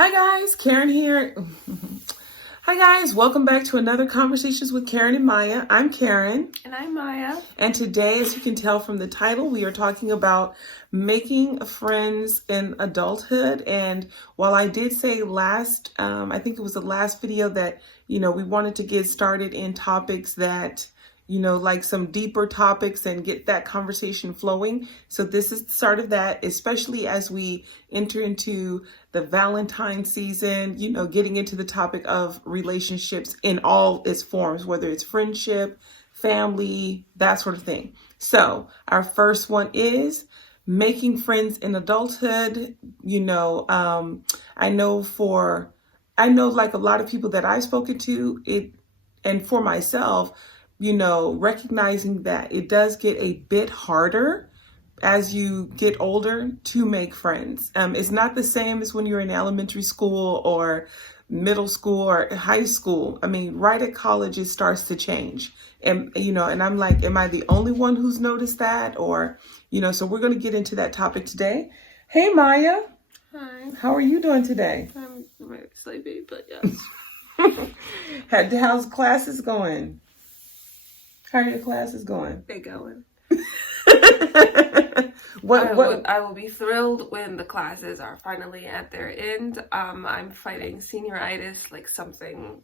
Hi guys, Karen here. Hi guys, welcome back to another Conversations with Karen and Maya. I'm Karen. And I'm Maya. And today, as you can tell from the title, we are talking about making friends in adulthood. And while I did say I think it was the last video that, we wanted to get started in topics that like some deeper topics and get that conversation flowing. So this is the start of that, especially as we enter into the Valentine season, getting into the topic of relationships in all its forms, whether it's friendship, family, that sort of thing. So our first one is making friends in adulthood. I know like a lot of people that I've spoken to, and for myself, recognizing that it does get a bit harder as you get older to make friends. It's not the same as when you're in elementary school or middle school or high school. I mean, right at college, it starts to change. And I'm like, am I the only one who's noticed that? Or, so we're going to get into that topic today. Hey, Maya. Hi. How are you doing today? I'm very sleepy, but yes. How's classes going? How are your classes going? They're going. What? I will be thrilled when the classes are finally at their end. I'm fighting senioritis, like something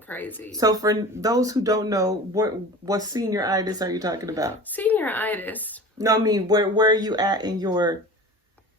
crazy. So for those who don't know, what senioritis are you talking about? Senioritis. No, I mean, where are you at in your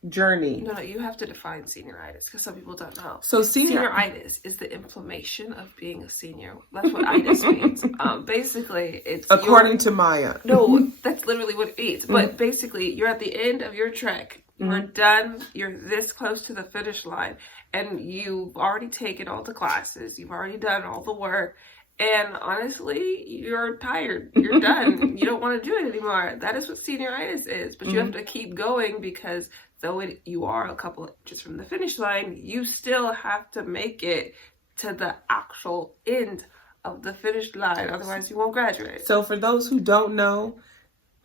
journey? No, you have to define senioritis because some people don't know. So senioritis is the inflammation of being a senior. That's what itis means. Basically, it's according to Maya. No, that's literally what it means. But basically, you're at the end of your trek. You're done. You're this close to the finish line, and you've already taken all the classes. You've already done all the work. And honestly, you're tired. You're done. You don't want to do it anymore. That is what senioritis is. But you have to keep going because though you are a couple inches from the finish line, you still have to make it to the actual end of the finish line. Otherwise, you won't graduate. So for those who don't know,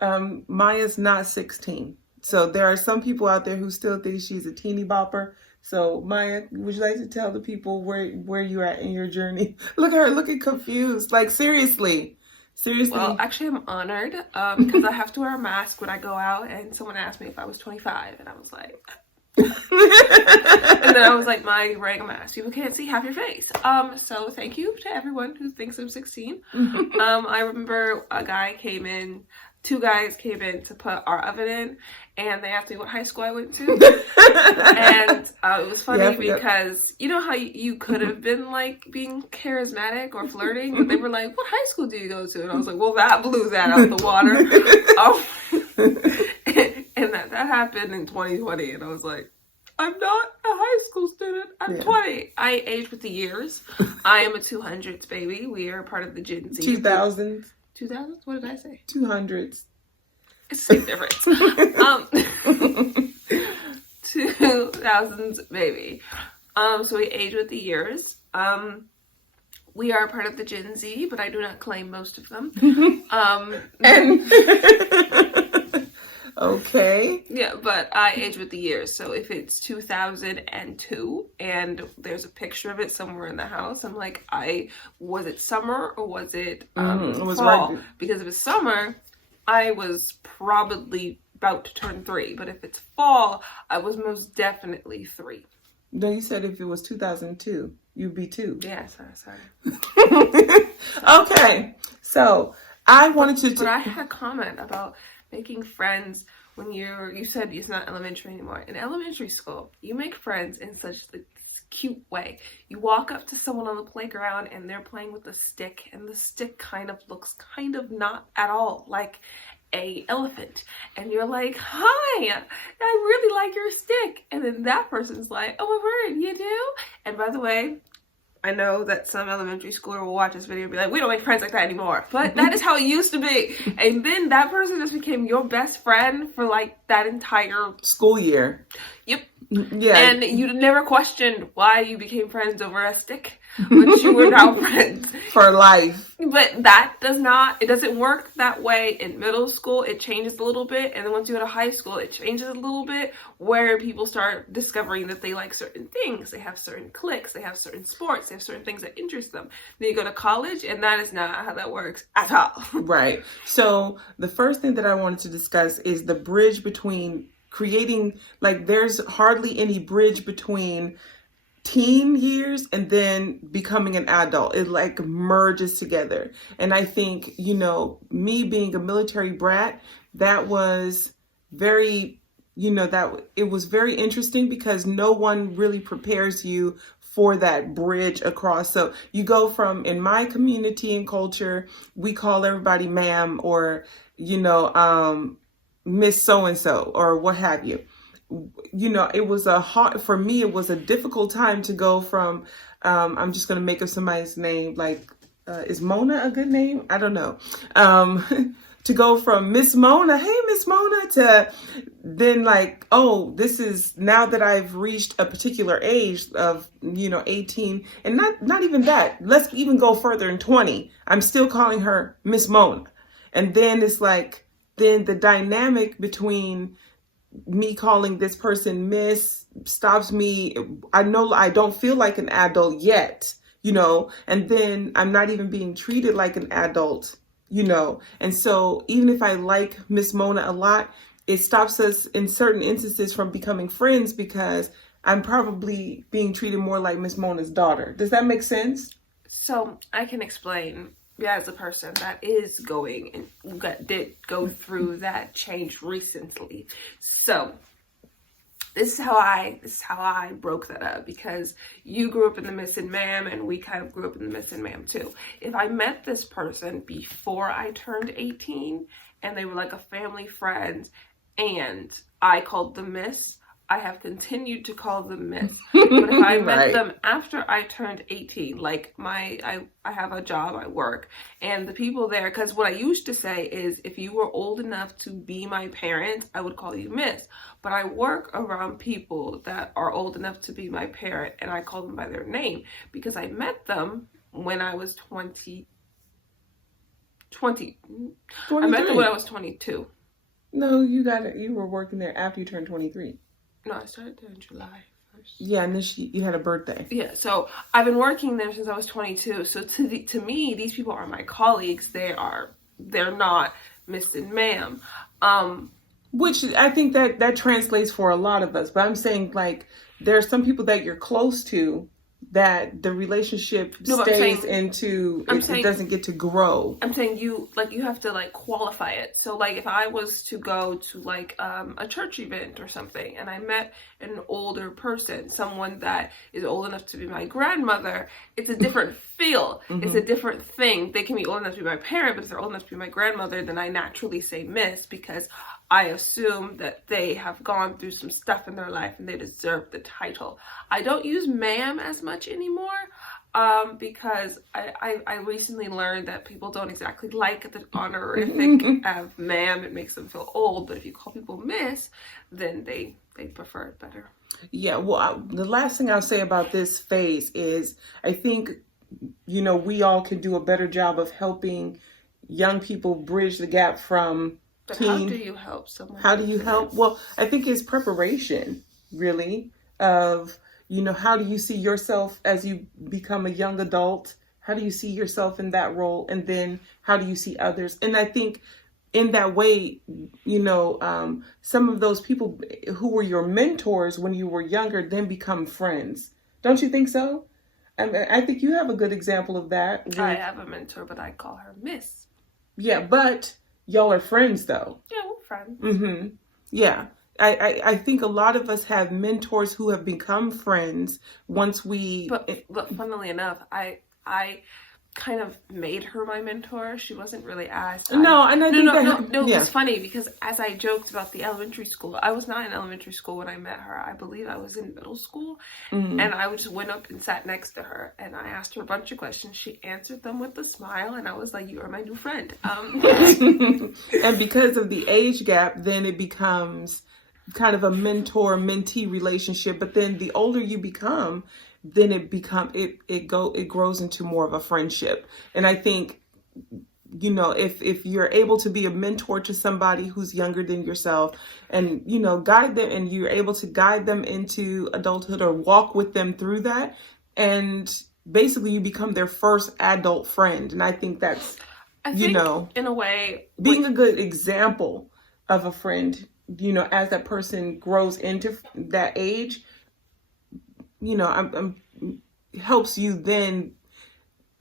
Maya's not 16. So there are some people out there who still think she's a teeny bopper. So Maya, would you like to tell the people where you're at in your journey? Look at her looking confused. Like seriously. Well, actually, I'm honored because I have to wear a mask when I go out, and someone asked me if I was 25, and I was like, and then I was like, "My wearing a mask, people can't see half your face." So thank you to everyone who thinks I'm 16. I remember two guys came in to put our oven in, and they asked me what high school I went to. And it was funny because you know how you could have been like being charismatic or flirting, but they were like, "What high school do you go to?" And I was like, "Well, that blew that out the water." And that happened in 2020, and I was like, I'm not a high school student. I'm 20. I age with the years. I am a 200s baby. We are part of the Gen Z. 2000s. 2000s? What did I say? 200s. It's the same difference. 2000s baby. So we age with the years. We are part of the Gen Z, but I do not claim most of them. Okay. Yeah, but I age with the years. So if it's 2002 and there's a picture of it somewhere in the house, I'm like, was it summer or was it fall? Right. Because if it's summer, I was probably about to turn 3. But if it's fall, I was most definitely 3. No, you said if it was 2002, you'd be 2. Yeah, sorry. Okay, so I wanted to... But I had a comment about making friends when you said it's not elementary anymore. In elementary school, you make friends in such a cute way. You walk up to someone on the playground and they're playing with a stick, and the stick kind of looks not at all like a elephant, and you're like, "Hi, I really like your stick," and then that person's like, "Oh my word, you do?" And by the way, I know that some elementary schooler will watch this video and be like, "We don't make friends like that anymore." But that is how it used to be. And then that person just became your best friend for like that entire school year. Yep. Yeah. And you never questioned why you became friends over a stick. but you are now friends for life. But it doesn't work that way in middle school. It changes a little bit. And then once you go to high school, it changes a little bit, where people start discovering that they like certain things. They have certain cliques, they have certain sports, they have certain things that interest them. Then you go to college, and that is not how that works at all. Right. So the first thing that I wanted to discuss is the bridge between creating, like, there's hardly any bridge between teen years and then becoming an adult. It like merges together. And I think, me being a military brat, that was very, that it was very interesting, because no one really prepares you for that bridge across. So you go from, in my community and culture, we call everybody ma'am, or, Miss so-and-so, or what have you. It was for me, it was a difficult time to go from, I'm just going to make up somebody's name, like, is Mona a good name? I don't know. To go from Miss Mona, hey, Miss Mona, to then like, oh, this is, now that I've reached a particular age of, 18, and not even that, let's even go further, in 20, I'm still calling her Miss Mona. And then it's like, then the dynamic between me calling this person Miss stops me. I know I don't feel like an adult yet, and then I'm not even being treated like an adult, and so even if I like Miss Mona a lot, it stops us in certain instances from becoming friends, because I'm probably being treated more like Miss Mona's daughter. Does that make sense? So I can explain. Yeah, as a person that is going and that did go through that change recently. So this is how I broke that up, because you grew up in the Miss and Ma'am, and we kind of grew up in the Miss and Ma'am too. If I met this person before I turned 18 and they were like a family friend and I called them Miss, I have continued to call them Miss. But if I met Right. them after I turned 18, like I have a job, I work, and the people there, because what I used to say is, if you were old enough to be my parent, I would call you Miss. But I work around people that are old enough to be my parent, and I call them by their name, because I met them when I was 20. I met them when I was 22. No, you were working there after you turned 23. No, I started there in July 1st. Yeah, and then you had a birthday. Yeah, so I've been working there since I was 22. So to me, these people are my colleagues. They're not Miss and Ma'am. Which I think that translates for a lot of us. But I'm saying, like, there are some people that you're close to that the relationship stays into, it doesn't get to grow. I'm saying you have to like qualify it. So like if I was to go to like a church event or something, and I met an older person, someone that is old enough to be my grandmother, it's a different feel. Mm-hmm. It's a different thing. They can be old enough to be my parent, but if they're old enough to be my grandmother, then I naturally say Miss, because I assume that they have gone through some stuff in their life and they deserve the title. I don't use ma'am as much anymore, because I recently learned that people don't exactly like the honorific of ma'am. It makes them feel old, but if you call people Miss, then they prefer it better. Yeah, well, the last thing I'll say about this phase is, I think, we all can do a better job of helping young people bridge the gap from But teen. How do you help someone? How do you help? Well, I think it's preparation, really, of, how do you see yourself as you become a young adult? How do you see yourself in that role? And then how do you see others? And I think in that way, some of those people who were your mentors when you were younger then become friends. Don't you think so? I think you have a good example of that. I have a mentor, but I call her Miss. Yeah, but y'all are friends, though. Yeah, we're friends. Mm-hmm. Yeah. I think a lot of us have mentors who have become friends once we... But funnily enough, I kind of made her my mentor. She wasn't really asked. No. Yeah. It's funny because as I joked about the elementary school, I was not in elementary school when I met her. I believe I was in middle school. Mm-hmm. And I just went up and sat next to her and I asked her a bunch of questions. She answered them with a smile and I was like, you are my new friend. And because of the age gap, then it becomes kind of a mentor-mentee relationship. But then the older you become, then it grows into more of a friendship. And I think, you know, if you're able to be a mentor to somebody who's younger than yourself, and, you know, guide them, and you're able to guide them into adulthood or walk with them through that, and basically you become their first adult friend. And I think that's, you know, in a way, being a good example of a friend, you know, as that person grows into that age, you know, helps you then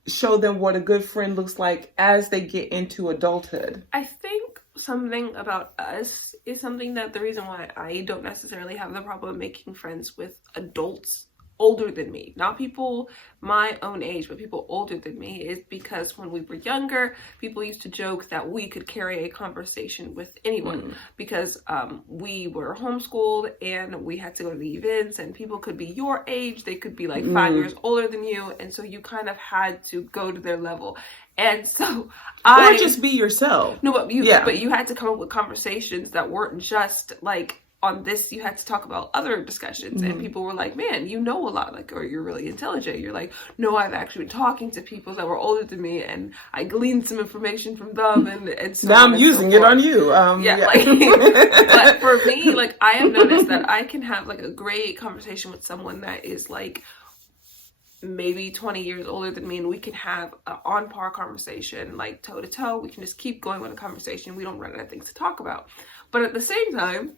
show them what a good friend looks like as they get into adulthood. I think something about us is something that the reason why I don't necessarily have the problem making friends with adults older than me, not people my own age, but people older than me, is because when we were younger, people used to joke that we could carry a conversation with anyone because we were homeschooled and we had to go to the events, and people could be your age, they could be like 5 years older than you, and so you kind of had to go to their level. And so or just be yourself. No, but you had to come up with conversations that weren't just like, on this, you had to talk about other discussions, and people were like, man, you know a lot, like, or you're really intelligent. You're like, no, I've actually been talking to people that were older than me, and I gleaned some information from them, and so now I'm using it on you. Like, but for me, like, I have noticed that I can have like a great conversation with someone that is like maybe 20 years older than me, and we can have an on par conversation, like toe to toe. We can just keep going with a conversation. We don't run out of things to talk about. But at the same time,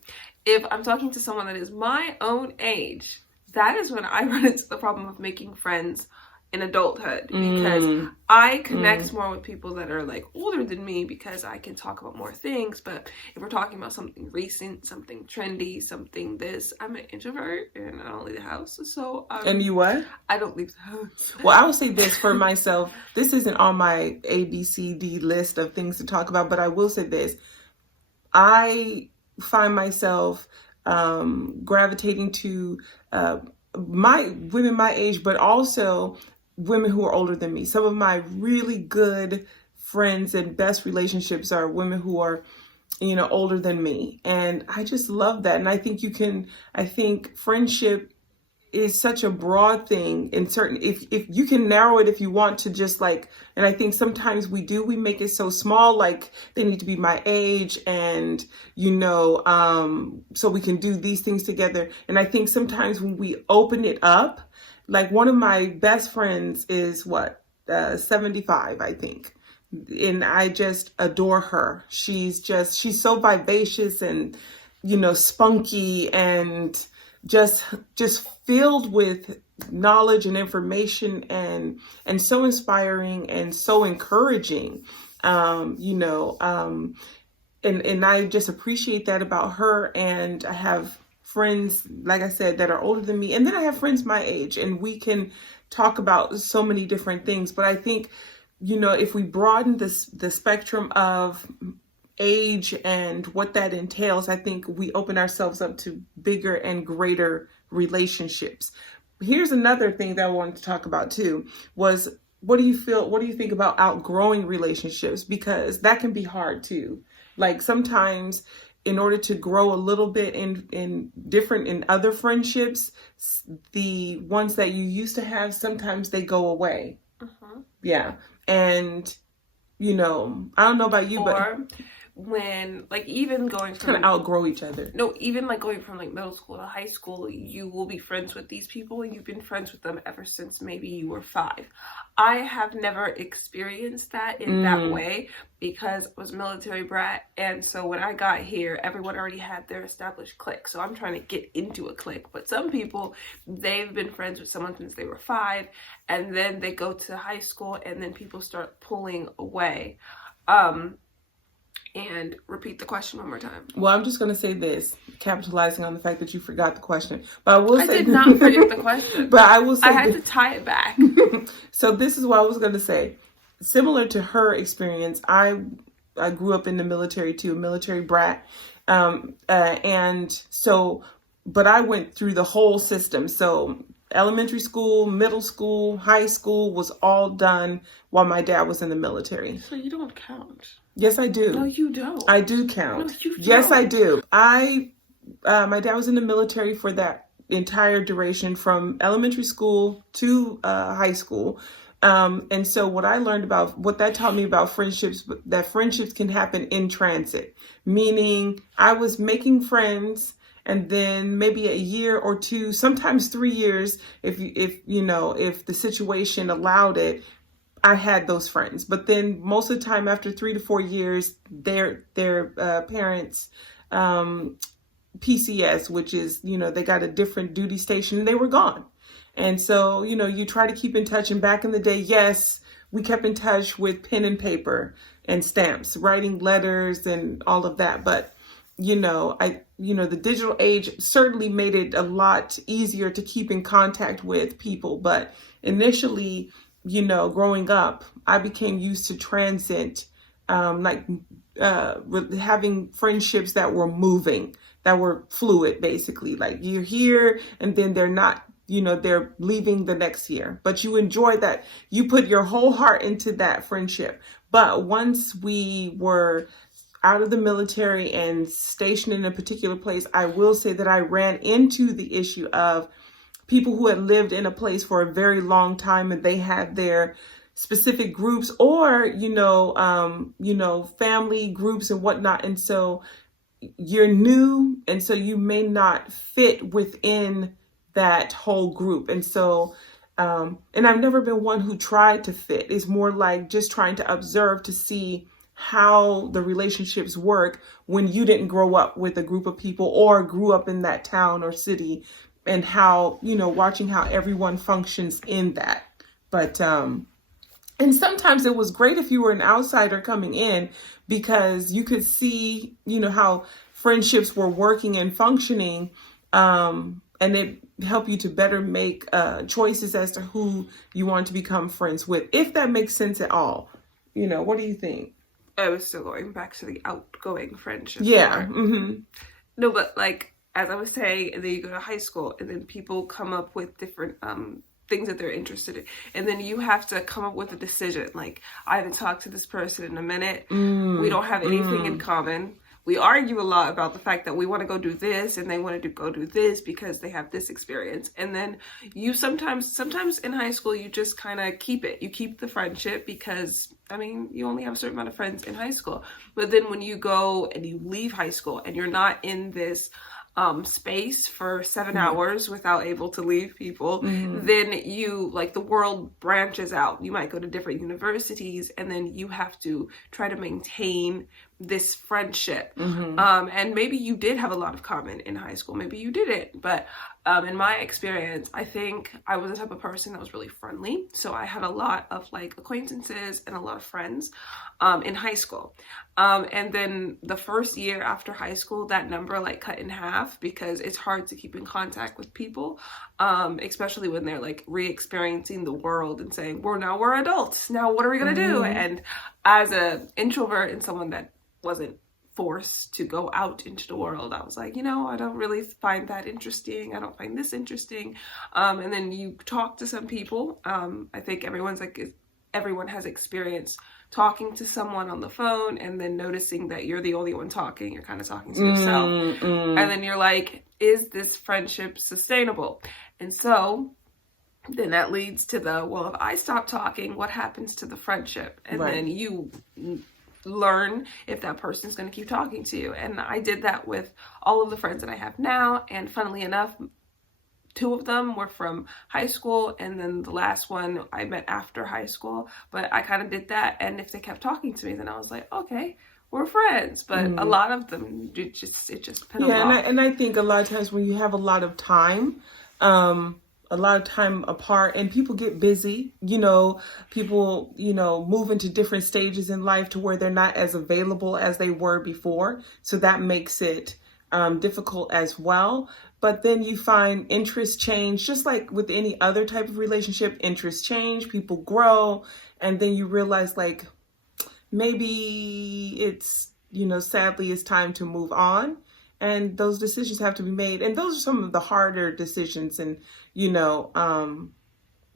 if I'm talking to someone that is my own age, that is when I run into the problem of making friends in adulthood, because I connect more with people that are like older than me because I can talk about more things. But if we're talking about something recent, something trendy, something this, I'm an introvert and I don't leave the house. So and you what? I don't leave the house. Well, I will say this for myself. This isn't on my ABCD list of things to talk about, but I will say this. I find myself gravitating to women my age, but also women who are older than me. Some of my really good friends and best relationships are women who are, you know, older than me. And I just love that. And I think friendship is such a broad thing in certain, if you can narrow it, if you want to just like, and I think sometimes we make it so small, like they need to be my age, and, you know, so we can do these things together. And I think sometimes when we open it up, like one of my best friends is 75, I think. And I just adore her. She's so vivacious and, you know, spunky, and just filled with knowledge and information, and so inspiring and so encouraging, you know, and I just appreciate that about her. And I have friends, like I said, that are older than me, and then I have friends my age, and we can talk about so many different things. But I think, you know, if we broaden the spectrum of age and what that entails, I think we open ourselves up to bigger and greater relationships. Here's another thing that I wanted to talk about too, was what do you think about outgrowing relationships? Because that can be hard too. Like sometimes in order to grow a little bit in other friendships, the ones that you used to have, sometimes they go away. Yeah. And, you know, I don't know about you, but when, like, even going from kind of outgrow each other. No, even like going from like middle school to high school, you will be friends with these people, and you've been friends with them ever since maybe you were 5. I have never experienced that in that way because I was a military brat, and so when I got here, everyone already had their established clique. So I'm trying to get into a clique. But some people, they've been friends with someone since they were 5, and then they go to high school, and then people start pulling away. And repeat the question one more time. Well, I'm just going to say this, capitalizing on the fact that you forgot the question. But I did not forget the question. But I will say I had to tie it back. So this is what I was going to say. Similar to her experience, I grew up in the military too, a military brat. And so, but I went through the whole system. So elementary school, middle school, high school was all done while my dad was in the military. So you don't count. Yes, I do. No, you don't. I do count. No, you don't. Yes, I do. My dad was in the military for that entire duration from elementary school to high school. And so what that taught me about friendships, that friendships can happen in transit, meaning I was making friends, and then maybe a year or two, sometimes 3 years, if the situation allowed it, I had those friends. But then most of the time, after 3 to 4 years, their parents PCS, which is, they got a different duty station, and they were gone. And so, you try to keep in touch. And back in the day, yes, we kept in touch with pen and paper and stamps, writing letters and all of that. But, the digital age certainly made it a lot easier to keep in contact with people. But initially, growing up, I became used to transit, having friendships that were moving, that were fluid, basically. Like, you're here and then they're not, they're leaving the next year. But you enjoy that. You put your whole heart into that friendship. But once we were out of the military and stationed in a particular place, I will say that I ran into the issue of people who had lived in a place for a very long time, and they had their specific groups, or family groups and whatnot. And so you're new, and so you may not fit within that whole group. And so and I've never been one who tried to fit. It's more like just trying to observe to see how the relationships work when you didn't grow up with a group of people or grew up in that town or city, and how, watching how everyone functions in that. But, and sometimes it was great if you were an outsider coming in, because you could see, how friendships were working and functioning, and it helped you to better make choices as to who you want to become friends with, if that makes sense at all. What do you think? I was still going back to the outgoing friendship. Yeah. Mm-hmm. No, but as I was saying, and then you go to high school, and then people come up with different things that they're interested in, and then you have to come up with a decision. Like, I haven't talked to this person in a minute. We don't have anything in common. We argue a lot about the fact that we want to go do this, and they want to go do this because they have this experience. And then you sometimes in high school, you just kind of keep it. You keep the friendship because, you only have a certain amount of friends in high school. But then when you go and you leave high school and you're not in this space for 7 hours without able to leave people, then you, the world branches out. You might go to different universities, and then you have to try to maintain this friendship. And maybe you did have a lot of common in high school, maybe you didn't, but in my experience, I think I was the type of person that was really friendly. So I had a lot of acquaintances and a lot of friends in high school. And then the first year after high school, that number cut in half, because it's hard to keep in contact with people, especially when they're re-experiencing the world and saying, we're adults. Now what are we going to do? And as an introvert and someone that wasn't forced to go out into the world, I was like, I don't really find that interesting. I don't find this interesting. And then you talk to some people. I think everyone has experienced talking to someone on the phone and then noticing that you're the only one talking. You're kind of talking to yourself. And then you're like, is this friendship sustainable? And so then that leads to if I stop talking, what happens to the friendship? And then you learn if that person's going to keep talking to you. And I did that with all of the friends that I have now. And funnily enough, 2 of them were from high school, and then the last one I met after high school. But I kind of did that, and if they kept talking to me, then I was like, okay, we're friends. But a lot of them, it just depends. Yeah, and I think a lot of times when you have a lot of time apart, and people get busy, people, move into different stages in life to where they're not as available as they were before. So that makes it difficult as well. But then you find interests change, just like with any other type of relationship. Interests change, people grow, and then you realize maybe it's, sadly it's time to move on. And those decisions have to be made. And those are some of the harder decisions. And, and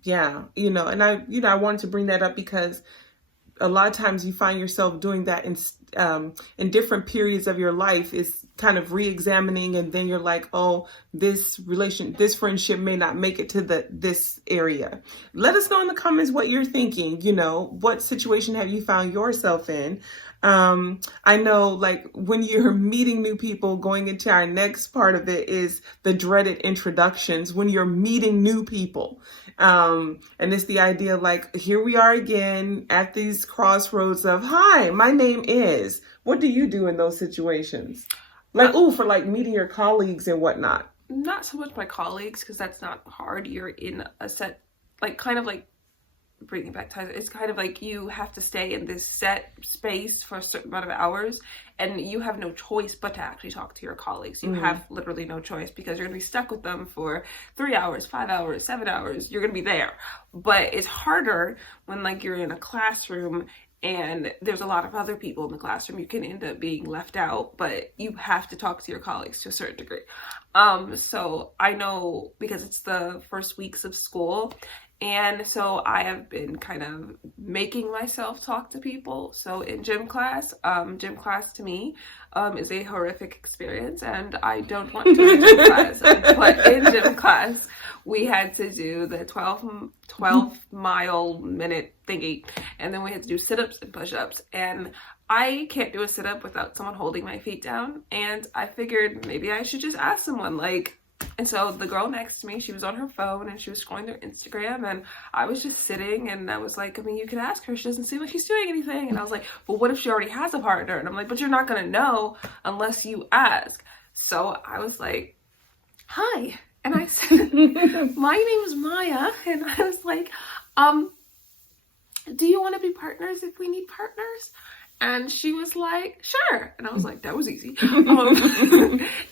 I wanted to bring that up because a lot of times you find yourself doing that in different periods of your life. Is kind of re-examining, and then you're like, oh, this friendship may not make it to this area. Let us know in the comments what you're thinking. What situation have you found yourself in? I know, like, when you're meeting new people, going into our next part of it is the dreaded introductions when you're meeting new people. And it's the idea, like, here we are again at these crossroads of, hi, my name is. What do you do in those situations? Like, for like meeting your colleagues and whatnot. Not so much my colleagues, because that's not hard. You're in a set, like, kind of like, bringing back time, it's kind of like you have to stay in this set space for a certain amount of hours, and you have no choice but to actually talk to your colleagues. You have literally no choice, because you're gonna be stuck with them for 3 hours, 5 hours, 7 hours. You're gonna be there. But it's harder when, like, you're in a classroom and there's a lot of other people in the classroom. You can end up being left out, but you have to talk to your colleagues to a certain degree. So I know, because it's the first weeks of school, and so I have been kind of making myself talk to people. So in gym class to me is a horrific experience, and I don't want to do gym class. But in gym class, we had to do the 12-mile minute thingy, and then we had to do sit-ups and push-ups. And I can't do a sit-up without someone holding my feet down, and I figured maybe I should just ask someone, like. And so the girl next to me, she was on her phone and she was scrolling through Instagram, and I was just sitting, and I was like, I mean, you could ask her. She doesn't seem like she's doing anything. And I was like, well, what if she already has a partner? And I'm like, but you're not going to know unless you ask. So I was like, hi. And I said, my name is Maya. And I was like, do you want to be partners if we need partners? And she was like, sure. And I was like, that was easy.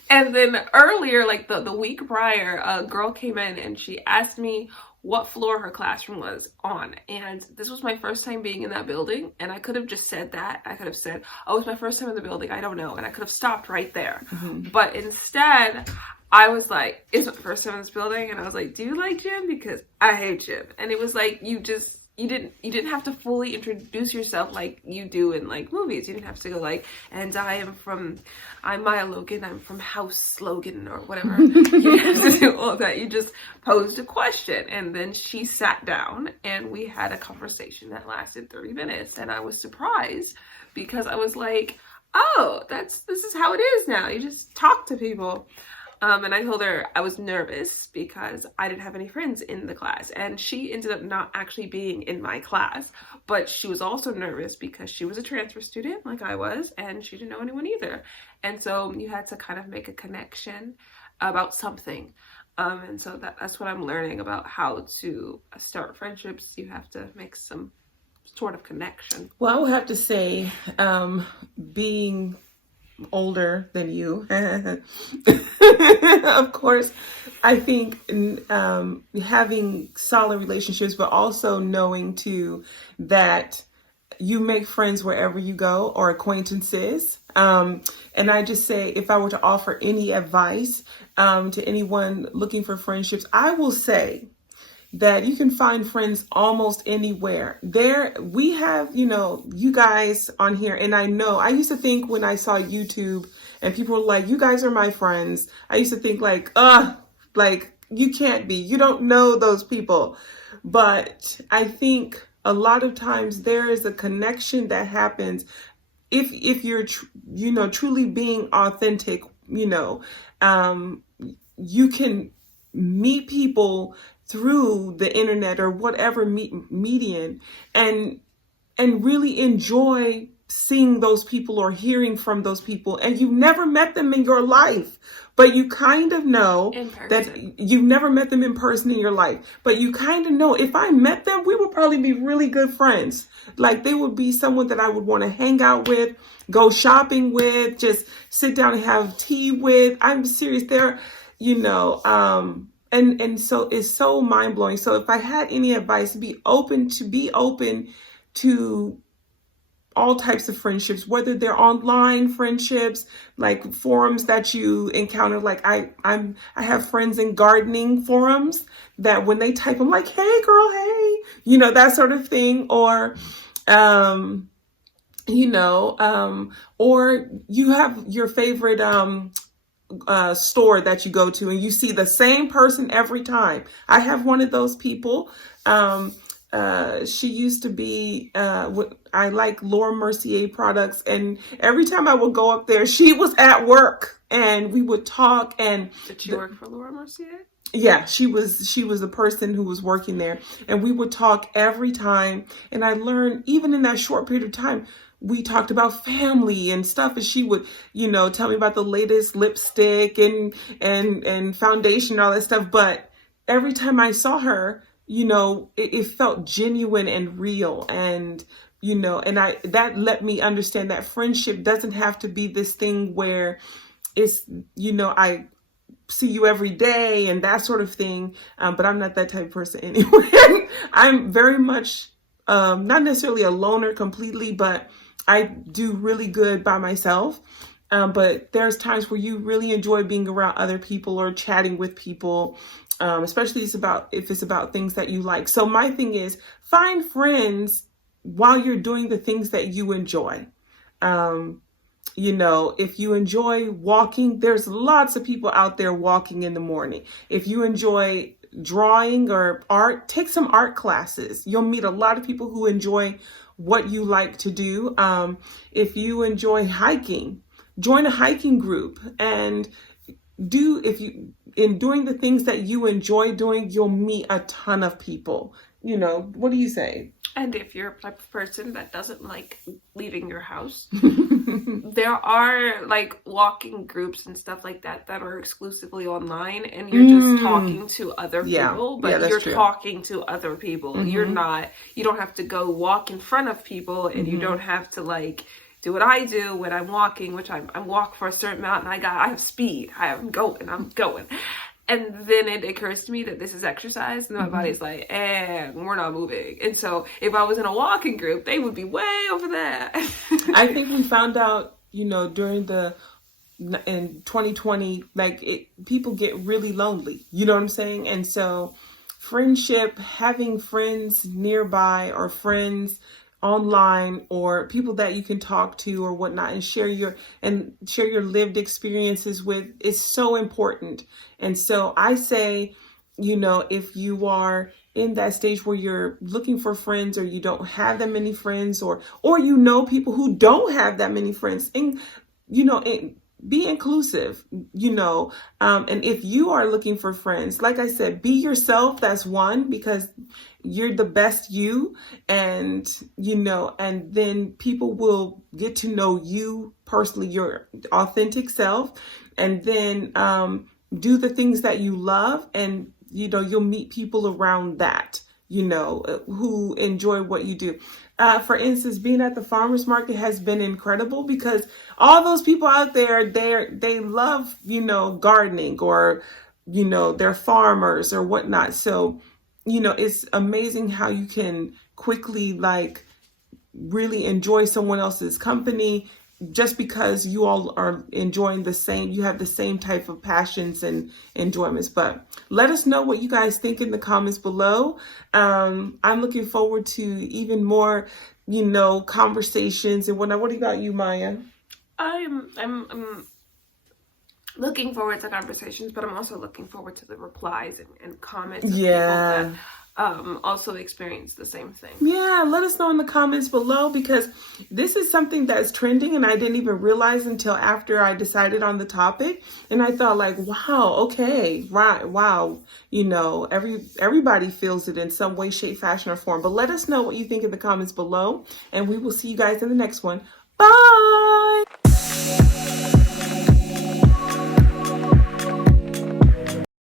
And then earlier, like the week prior, a girl came in and she asked me what floor her classroom was on. And this was my first time being in that building. And I could have just said that. I could have said, oh, it's my first time in the building. I don't know. And I could have stopped right there. But instead, I was like, it's my first time in this building. And I was like, do you like gym? Because I hate gym. And it was like, you didn't have to fully introduce yourself like you do in, like, movies. You didn't have to go like, and I'm Maya Logan, I'm from House Logan, or whatever. You didn't have to do all that. You just posed a question, and then she sat down and we had a conversation that lasted 30 minutes. And I was surprised, because I was like, oh, this is how it is now. You just talk to people. And I told her I was nervous because I didn't have any friends in the class, and she ended up not actually being in my class, but she was also nervous because she was a transfer student like I was, and she didn't know anyone either. And so you had to kind of make a connection about something. And so that's what I'm learning about how to start friendships. You have to make some sort of connection. Well, I would have to say, being older than you, of course, I think having solid relationships, but also knowing too that you make friends wherever you go, or acquaintances. And I just say, if I were to offer any advice to anyone looking for friendships, I will say that you can find friends almost anywhere. We have, you guys on here. And I know I used to think, when I saw YouTube and people were like, you guys are my friends, I used to think like you can't be, you don't know those people. But I think a lot of times there is a connection that happens if you're, truly being authentic. You can meet people through the internet or whatever medium, and really enjoy seeing those people or hearing from those people. And you've never met them in your life, but you kind of know that you've never met them in person in your life, but you kind of know, if I met them, we would probably be really good friends. Like, they would be someone that I would want to hang out with, go shopping with, just sit down and have tea with. I'm serious. They're, and so it's so mind blowing. So if I had any advice, be open to all types of friendships, whether they're online friendships, like forums that you encounter. Like I have friends in gardening forums that when they type, I'm like, hey girl, hey, that sort of thing. Or, or you have your favorite store that you go to and you see the same person every time. I have one of those people. She used to be, I like Laura Mercier products, and every time I would go up there, she was at work and we would talk. And did she work for Laura Mercier? Yeah, she was a person who was working there, and we would talk every time. And I learned, even in that short period of time, we talked about family and stuff. And she would, tell me about the latest lipstick and foundation and all that stuff. But every time I saw her, it felt genuine and real. And that let me understand that friendship doesn't have to be this thing where it's, I see you every day and that sort of thing. But I'm not that type of person anyway. I'm very much not necessarily a loner completely, but I do really good by myself. But there's times where you really enjoy being around other people or chatting with people, especially if it's about things that you like. So my thing is, find friends while you're doing the things that you enjoy. If you enjoy walking, there's lots of people out there walking in the morning. If you enjoy drawing or art, take some art classes. You'll meet a lot of people who enjoy what you like to do. If you enjoy hiking, join a hiking group and in doing the things that you enjoy doing, you'll meet a ton of people. What do you say? And if you're a type of person that doesn't like leaving your house, there are like walking groups and stuff like that are exclusively online, and you're just talking to other people, but you're talking to other people. Mm-hmm. You don't have to go walk in front of people, and you don't have to like do what I do when I'm walking, which I walk for a certain amount, and I have speed. I'm going. And then it occurs to me that this is exercise, and my body's like, we're not moving. And so if I was in a walking group, they would be way over there. I think we found out, during in 2020, people get really lonely. You know what I'm saying? And so friendship, having friends nearby or friends online or people that you can talk to or whatnot and share your lived experiences with is so important. And so I say, if you are in that stage where you're looking for friends or you don't have that many friends or people who don't have that many friends, and be inclusive, and if you are looking for friends, like I said, be yourself. That's one, because you're the best you, and and then people will get to know you personally, your authentic self, and then do the things that you love, and you'll meet people around that, who enjoy what you do. For instance, being at the farmers market has been incredible because all those people out there, they love, gardening or, they're farmers or whatnot. So, it's amazing how you can quickly really enjoy someone else's company just because you all are enjoying you have the same type of passions and enjoyments. But let us know what you guys think in the comments below. I'm looking forward to even more, conversations and whatnot. What about you, Maya? I'm looking forward to conversations, but I'm also looking forward to the replies and comments of people that also experience the same thing. Yeah, let us know in the comments below, because this is something that's trending and I didn't even realize until after I decided on the topic. And I thought wow, okay, right, wow. Everybody feels it in some way, shape, fashion, or form. But let us know what you think in the comments below, and we will see you guys in the next one. Bye!